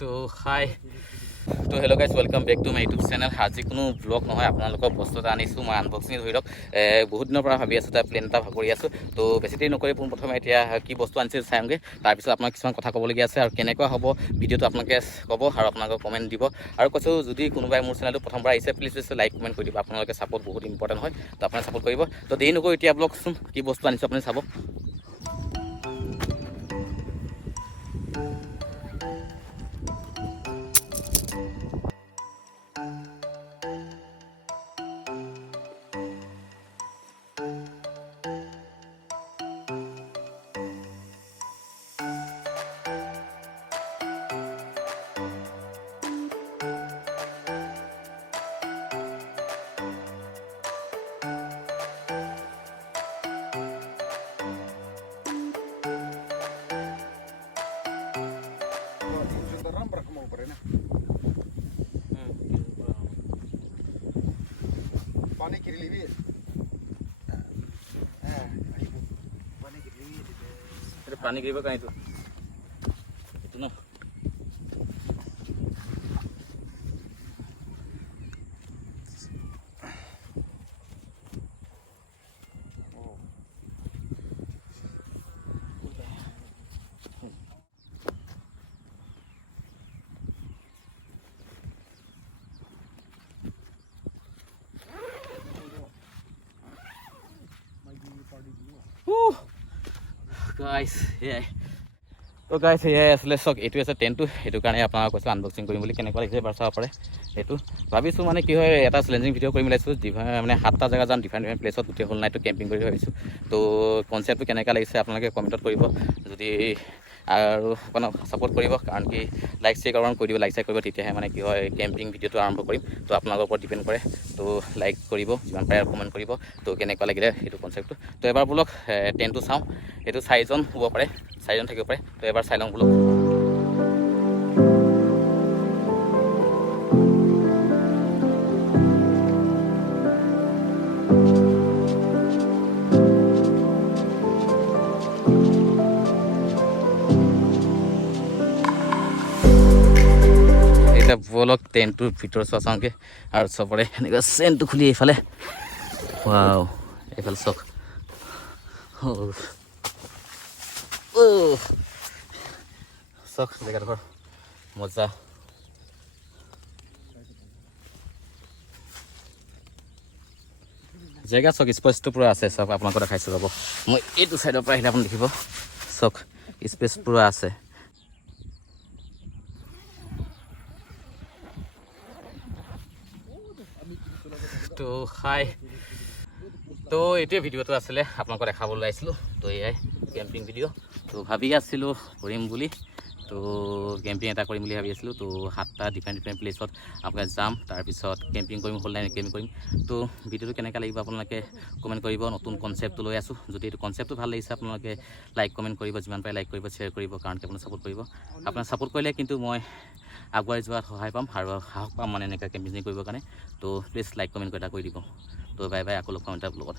তো হাই তো hello' guys welcome back to my YouTube channel. আজি কোনো ব্লগ নহয়, আপোনালোকৰ বস্তু এটা আনিছোঁ মই আনবক্সিং ধৰি লওক। বহুত দিনৰ পৰা ভাবি আছোঁ, তাৰ প্লেন এটা কৰি আছোঁ। তো বেছি দেৰি নকৰি পোনপ্ৰথমে এতিয়া কি বস্তু আনিছে চাওঁগৈ। তাৰপিছত আপোনাক কিছুমান কথা ক'বলগীয়া আছে আৰু কেনেকুৱা হ'ব ভিডিঅ'টো আপোনালোকে ক'ব আৰু আপোনালোকে কমেণ্ট দিব। আৰু কৈছোঁ যদি কোনোবাই মোৰ চেনেলটো প্ৰথমবাৰ আহিছে প্লিজ লাইক কমেণ্ট কৰি দিব, আপোনালোকে ছাপোৰ্ট বহুত ইম্পৰ্টেণ্ট হয়। তো আপোনাক ছাপোৰ্ট কৰিব। তো দেৰি নকৰি এতিয়া ব্লগচোন কি বস্তু আনিছোঁ আপুনি চাব। पानी के लिए भी পানী গিৰিব কাহিনী এইটো ন গাইছ সেয়াই। তো গাইছ সেয়াই আছিলে চক, এইটো আছে টেণ্টটো। সেইটো কাৰণে আপোনাক কৈছোঁ আনবক্সিং কৰিম বুলি। কেনেকুৱা লাগিছে এবাৰ চাব পাৰে। এইটো ভাবিছোঁ মানে কি হয়, এটা চেলেঞ্জিং ভিডিঅ' কৰিম বুলি ভাবিছোঁ। মানে 7টা জেগা যাম, ডিফাৰেণ্ট প্লেচত গোটেই হ'ল নাইটটো কেম্পিং কৰি ভাবিছোঁ। তো কনচেপ্টটো কেনেকুৱা লাগিছে আপোনালোকে কমেণ্টত কৰিব। যদি আৰু অকণ ছাপোৰ্ট কৰিব, কাৰণ কি লাইক শ্বেয়াৰ অকণ কৰি দিব, লাইক শ্বেয়াৰ কৰিব, তেতিয়াহে মানে কি হয় কেম্পিং ভিডিঅ'টো আৰম্ভ কৰিম। তো আপোনালোকৰ ওপৰত ডিপেণ্ড কৰে। তো লাইক কৰিব যিমান পাৰে আৰু কমেণ্ট কৰিব তো কেনেকুৱা লাগিলে সেইটো কনচেপ্টটো। তো এবাৰ বোলক টেণ্টটো চাওঁ। এইটো 4জন হ'ব পাৰে, 4জন থাকিব পাৰে। তো এবাৰ চাই লওঁ বোলক। এতিয়া বলক টেণ্টটোৰ ভিতৰত চাওঁগৈ আৰু চবৰে এনেকুৱা চেণ্টটো খুলি এইফালে ৱাও, এইফালে চাওক চাওক জেগাডোখৰ মজা। জেগা চাওক স্পেচটো পূৰা আছে। চাওক আপোনালোকক দেখাইছোঁ ৰ'ব, মই এইটো ছাইডৰ পৰা আহিলে আপুনি দেখিব। চাওক স্পেচ পূৰা আছে। তো হাই, তো এইটোৱে ভিডিঅ'টো আছিলে আপোনালোকক দেখাবলৈ আহিছিলোঁ। তো এয়াই কেম্পিং ভিডিঅ'। তো ভাবি আছিলোঁ কৰিম বুলি, তো কেম্পিং এটা কৰিম বুলি ভাবি আছিলোঁ। তো 7টা ডিফাৰেণ্ট প্লেচত আপোনালোকে যাম, তাৰপিছত কেম্পিং কৰিম, হ'ল নাই কেম্পিং কৰিম। তো ভিডিঅ'টো কেনেকৈ লাগিব আপোনালোকে কমেণ্ট কৰিব। নতুন কনচেপ্টটো লৈ আছোঁ। যদি এইটো কনচেপ্টটো ভাল লাগিছে আপোনালোকে লাইক কমেণ্ট কৰিব, যিমান পাৰে লাইক কৰিব, শ্বেয়াৰ কৰিব, কাৰণ কি আপোনাক ছাপোৰ্ট কৰিব। আপোনাক ছাপোৰ্ট কৰিলে কিন্তু মই আগুৱাই যোৱাত সহায় পাম আৰু সাহস পাম মানে এনেকৈ কেম্পিং কৰিবৰ কাৰণে। তো প্লিজ লাইক কমেণ্ট এটা কৰি দিব। তো বাই বাই, আকৌ লগ পাম এটা লগত।